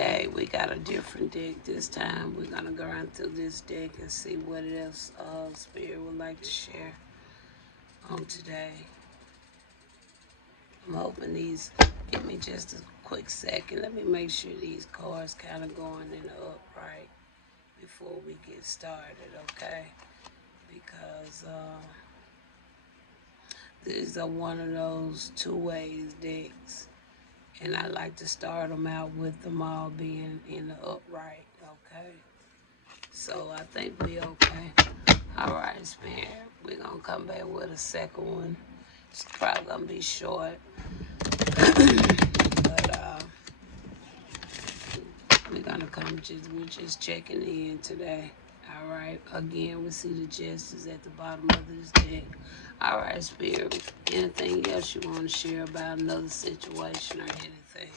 Okay, we got a different deck this time. We're gonna go around through this deck and see what else Spirit would like to share on today. I'm hoping these, give me just a quick second. Let me make sure these cards kind of going in the upright before we get started, okay? Because these are one of those two ways decks. And I like to start them out with them all being in the upright, okay? So I think we okay. All right, Spirit. We're going to come back with a second one. It's probably going to be short. But we're going to we're just checking in today. All right. Again, we see the jesters at the bottom of this deck. All right, Spirit. Anything else you want to share about another situation or anything?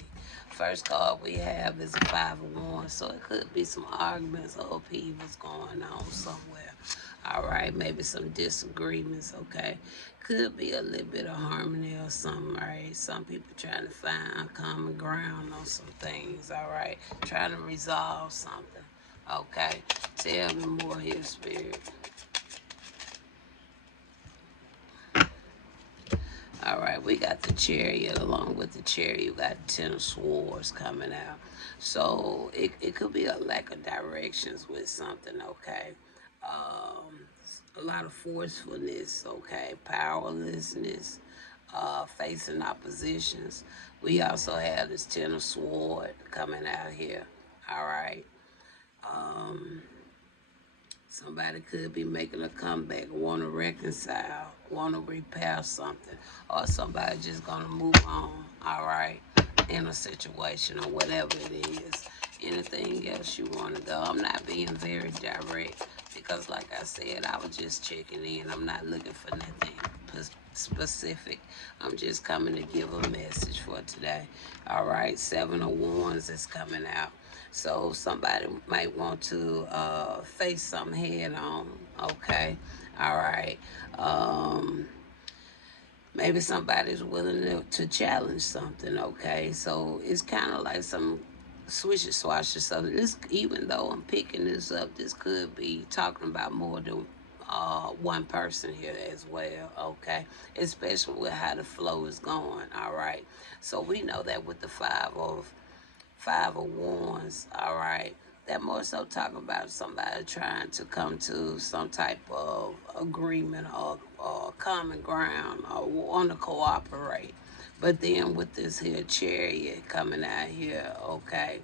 First card we have is a 5 of Wands, so it could be some arguments or upheavals going on somewhere. All right, maybe some disagreements, okay? Could be a little bit of harmony or something, right? Some people trying to find common ground on some things, all right? Trying to resolve something, okay? Tell me more here, Spirit. All right, we got the Chariot. Along with the Chariot, you got 10 of Swords coming out. So it could be a lack of directions with something, okay? A lot of forcefulness, okay? Powerlessness, facing oppositions. We also have this 10 of Swords coming out here, all right? Somebody could be making a comeback, want to reconcile, want to repair something, or somebody just going to move on, all right, in a situation or whatever it is. Anything else you want to go? I'm not being very direct because, like I said, I was just checking in. I'm not looking for nothing specific. I'm just coming to give a message for today. All right, 7 of Wands is coming out. So somebody might want to face something head on, okay? All right. Maybe somebody's willing to challenge something, okay? So it's kind of like some swishy swashes. So this, even though I'm picking this up, this could be talking about more than one person here as well, okay? Especially with how the flow is going, all right? So we know that with the Five of Wands, all right? That more so talking about somebody trying to come to some type of agreement or common ground or want to cooperate. But then with this here Chariot coming out here, okay,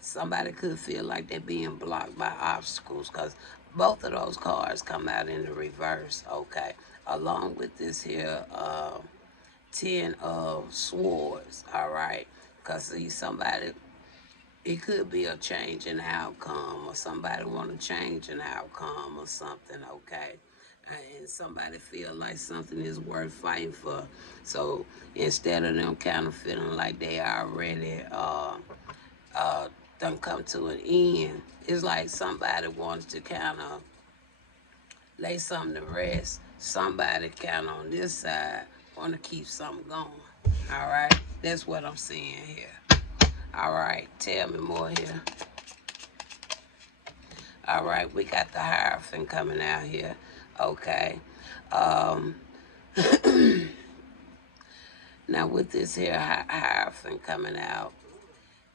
somebody could feel like they're being blocked by obstacles because both of those cards come out in the reverse, okay, along with this here 10 of Swords, all right? Because, see, somebody, it could be a change in outcome or somebody want to change an outcome or something, okay? And somebody feel like something is worth fighting for. So instead of them kind of feeling like they already done come to an end, it's like somebody wants to kind of lay something to rest. Somebody kind of on this side want to keep something going. All right, that's what I'm seeing here. All right, tell me more here. All right, we got the Hierophant coming out here. Okay. Um, now with this here Hierophant coming out,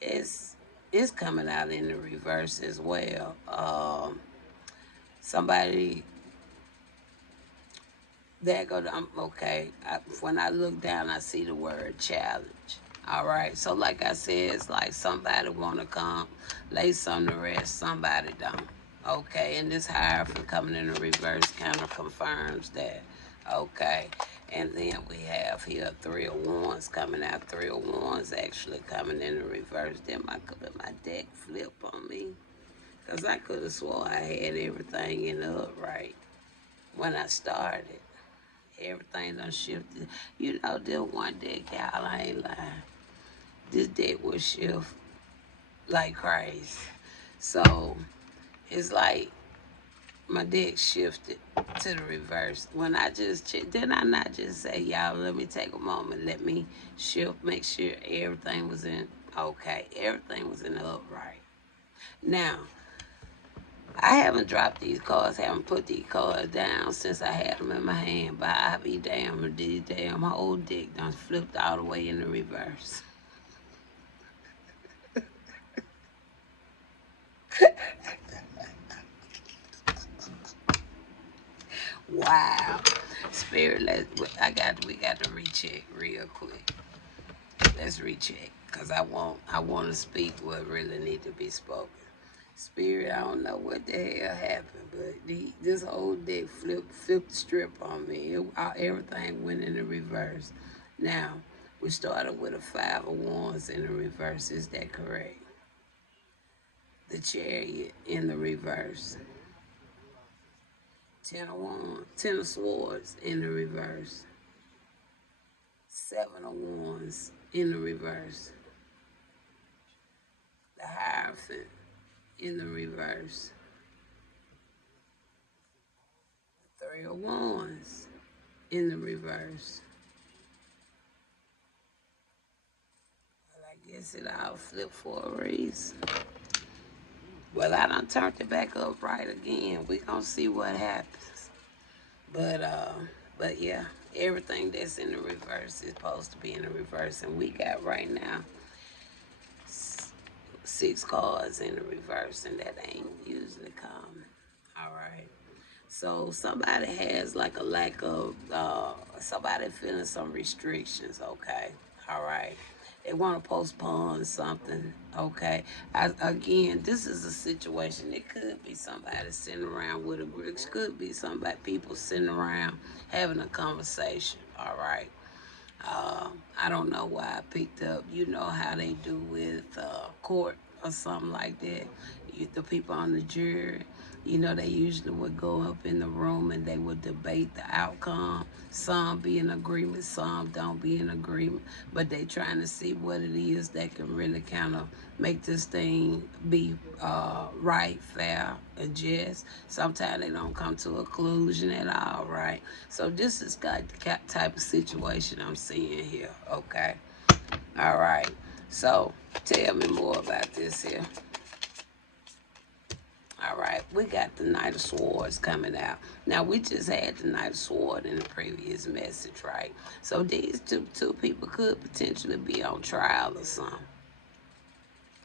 it's coming out in the reverse as well. Somebody there go. Okay. When I look down, I see the word challenge. All right. So like I said, it's like somebody want to come, lay something to rest. Somebody don't. Okay. And this Hierophant coming in the reverse kind of confirms that. Okay. And then we have here 3 of Wands coming out. 3 of Wands actually coming in the reverse. Then my deck flip on me. Because I could have swore I had everything in the upright when I started. Everything done shifted. You know, this one deck, y'all, I ain't lying. This deck will shift like crazy. So, it's like my deck shifted to the reverse. When I just did I not just say, y'all, let me take a moment, let me shift, make sure everything was in okay, everything was in the upright. Now, I haven't dropped these cards, haven't put these cards down since I had them in my hand, but I be damn, these damn whole deck done flipped all the way in the reverse. Wow. Spirit, we got to recheck real quick. Let's recheck, cause I want to speak what really need to be spoken. Spirit, I don't know what the hell happened, but this whole deck flipped the strip on me. Everything went in the reverse. Now we started with a 5 of Wands in the reverse. Is that correct? The Chariot in the reverse. 10 of Wands, 10 of Swords in the reverse. 7 of Wands in the reverse. The Hierophant in the reverse. 3 of Wands in the reverse. Well, I guess it all flipped for a reason. Well, I done turned it back up right again. We gonna see what happens. But yeah, everything that's in the reverse is supposed to be in the reverse, and we got right now 6 cards in the reverse, and that ain't usually common. All right. So somebody has like a lack of, somebody feeling some restrictions, okay? All right. They want to postpone something, okay? Again, this is a situation. It could be somebody sitting around with a group. It could be people sitting around having a conversation, all right? I don't know why I picked up, you know how they do with court or something like that. The people on the jury, you know, they usually would go up in the room and they would debate the outcome. Some be in agreement, some don't be in agreement, but they trying to see what it is that can really kind of make this thing be right, fair, and just. Sometimes they don't come to a conclusion at all, right? So this is got the type of situation I'm seeing here, okay? All right. So tell me more about this here. All right, we got the Knight of Swords coming out. Now, we just had the Knight of Swords in the previous message, right? So these two people could potentially be on trial or something.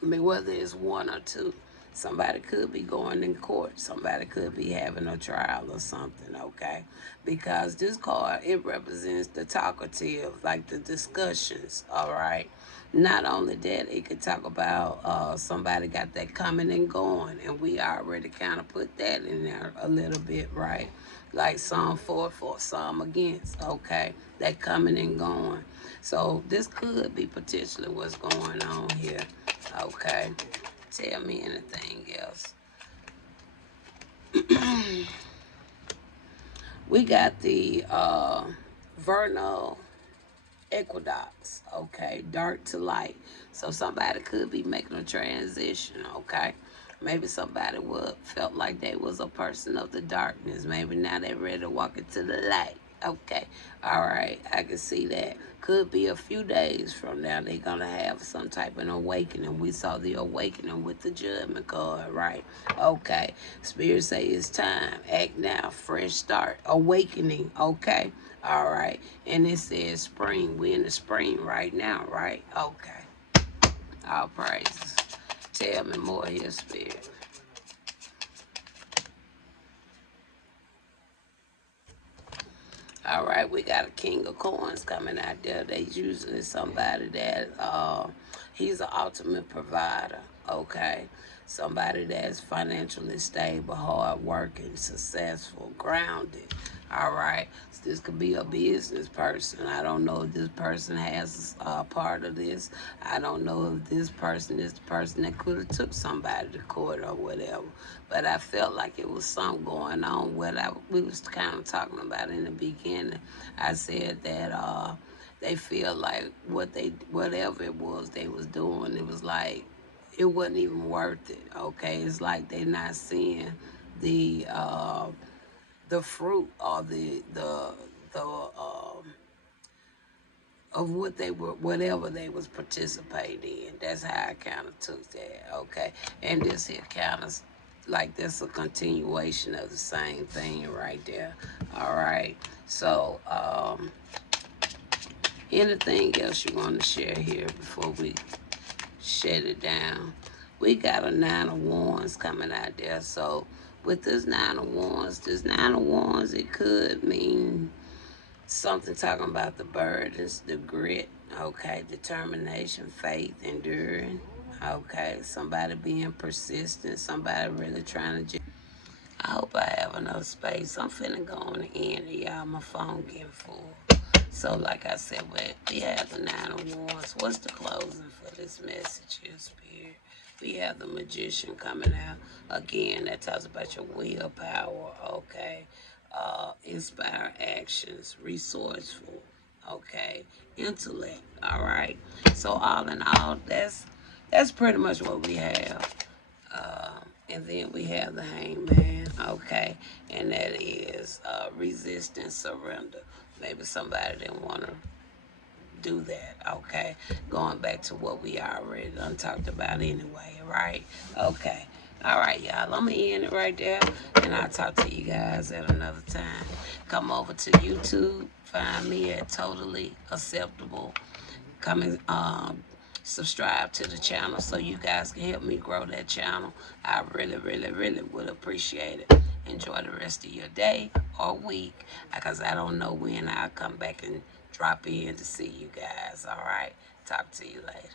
I mean, whether it's one or two, somebody could be going in court. Somebody could be having a trial or something, okay? Because this card, it represents the talkative, like the discussions, all right? Not only that, it could talk about somebody got that coming and going, and we already kind of put that in there a little bit, right? Like some for some against, okay? That coming and going. So this could be potentially what's going on here. Okay. Tell me anything else. We got the vernal equinox, okay, dark to light. So somebody could be making a transition, okay. Maybe somebody would felt like they was a person of the darkness. Maybe now they're ready to walk into the light. Okay, all right, I can see that. Could be a few days from now they're gonna have some type of awakening. We saw the awakening with the judgment card, right? Okay, spirit say it's time. Act now, fresh start, awakening. Okay, all right, and it says spring. We're in the spring right now, right? Okay, all praises. Tell me more here, spirit. All right, we got a King of Coins coming out there. They usually somebody that he's an ultimate provider. Okay, somebody that's financially stable, hard working, successful, grounded. All right, so this could be a business person. I don't know if this person has a part of this. I don't know if this person is the person that could have took somebody to court or whatever. But I felt like it was something going on. We was kind of talking about in the beginning. I said that they feel like whatever it was they was doing, it was like it wasn't even worth it. Okay, it's like they not seeing the fruit or the of what they were, whatever they was participating in. That's how I kind of took that. Okay, and this here kind of like that's a continuation of the same thing right there. All right, so anything else you want to share here before we shut it down? We got a 9 of Wands coming out there. So with this 9 of Wands, it could mean something talking about the burdens, the grit, okay, determination, faith, enduring, okay, somebody being persistent, somebody really trying to. I hope I have enough space. I'm finna go on the end, y'all. My phone getting full. So, like I said, we have the 9 of Wands. What's the closing for this message here, Spirit? We have the Magician coming out. Again, that talks about your willpower, okay? Inspire actions, resourceful, okay? Intellect, all right? So, all in all, that's pretty much what we have. And then we have the Hangman, okay, and that is resistance, surrender. Maybe somebody didn't want to do that, okay? Going back to what we already done talked about anyway, right? Okay. All right, y'all. I'm going to end it right there, and I'll talk to you guys at another time. Come over to YouTube. Find me at Totally Acceptable. Come and subscribe to the channel so you guys can help me grow that channel. I really, really, really would appreciate it. Enjoy the rest of your day or week, because I don't know when I'll come back and drop in to see you guys. All right. Talk to you later.